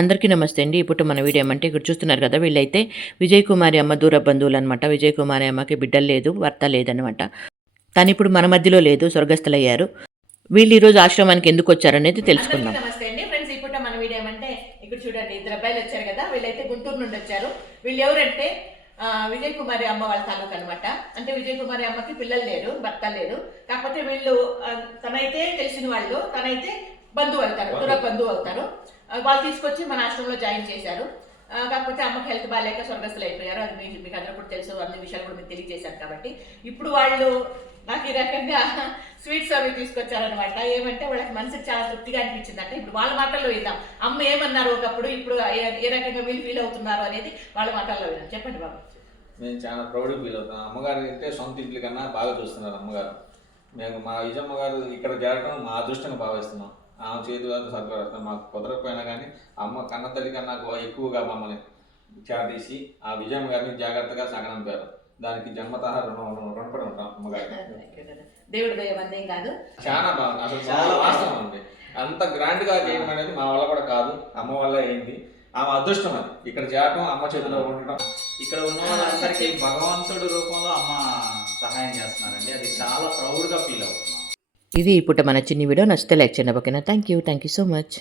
అందరికీ నమస్తే అండి. ఇప్పుడు మన వీడియో ఏమంటే ఇక్కడ చూస్తున్నారు కదా, వీళ్ళైతే విజయ్ కుమారి అమ్మ దూర బంధువులు అనమాట. విజయ్ కుమారి అమ్మకి బిడ్డలు లేదు, భర్త లేదనమాట. తను ఇప్పుడు మన మధ్యలో లేదు, స్వర్గస్థులయ్యారు. వీళ్ళు ఈరోజు ఆశ్రమానికి ఎందుకు వచ్చారనేది తెలుసుకుందాం. నమస్తే అండి ఫ్రెండ్స్. ఇప్పుడు మన వీడియో ఏమంటే ఇక్కడ చూడండి, ఇద్దరు అబ్బాయిలు వచ్చారు కదా. వీళ్ళైతే గుంటూరు నుండి వచ్చారు. వీళ్ళు ఎవరంటే విజయ్ కుమారి అమ్మ వాళ్ళ తాలూకు అనమాట. అంటే విజయ్ కుమారి అమ్మకి పిల్లలు లేరు, భర్త లేరు. కాకపోతే వీళ్ళు తనైతే తెలిసిన వాళ్ళు, తనైతే బంధువు అవుతారు, దూర బంధువు అవుతారు. వాళ్ళు తీసుకొచ్చి మన ఆశ్రమంలో జాయిన్ చేశారు. కాకపోతే అమ్మకి హెల్త్ బాగాలేక స్వర్గస్థులు అయిపోయారు. అది మీకు అందరూ కూడా తెలుసు, అన్ని విషయాలు కూడా మీకు తెలియజేశారు. కాబట్టి ఇప్పుడు వాళ్ళు నాకు ఈ రకంగా స్వీట్స్ అవి తీసుకొచ్చారనమాట. ఏమంటే వాళ్ళకి మనసుకి చాలా తృప్తిగా అనిపించిందంట. ఇప్పుడు వాళ్ళ మాటల్లో విందాం, అమ్మ ఏమన్నారు ఒకప్పుడు, ఇప్పుడు ఏ రకంగా వీళ్ళు ఫీల్ అవుతున్నారు అనేది వాళ్ళ మాటల్లో విందాం. చెప్పండి బాబు. మేము చాలా ప్రౌడ్గా ఫీల్ అవుతాం. అమ్మగారు అంటే సొంత ఇంటి కన్నా బాగా చూస్తున్నారు అమ్మగారు. మేము మా విజయమ్మ గారు ఇక్కడ చేరడం మా అదృష్టంగా భావిస్తున్నాం. ఆమె చేతులతో సర్వరత్నం మాకు కుదరకపోయినా కానీ అమ్మ కన్న తల్లి కన్నా ఎక్కువగా మమ్మల్ని చేరదీసి ఆ విజయమ్మ గారిని జాగ్రత్తగా సాగనంపారు. దానికి జన్మతహ రుణపడి ఉంటాం అమ్మగారు. దేవుడి దయవందేం కాదు, చాలా బాగుంది. అసలు చాలా వాస్తవం ఉంది. అంత గ్రాండ్గా చేయడం అనేది మా వల్ల కూడా కాదు, అమ్మ వల్ల అయింది. ఆమె అదృష్టం అది ఇక్కడ చేరటం, అమ్మ చేతిలో ఉండటం. ఇక్కడ ఉన్న వాళ్ళందరికీ భగవంతుడి రూపంలో అమ్మ సహాయం చేస్తున్నారండి. అది చాలా ప్రౌడ్గా ఫీల్ అవుతున్నాం. ఇది ఇప్పుడు మన చిన్ని వీడియో నచ్చితే లైక్ చేయండి. ఓకేనా? Thank you so much.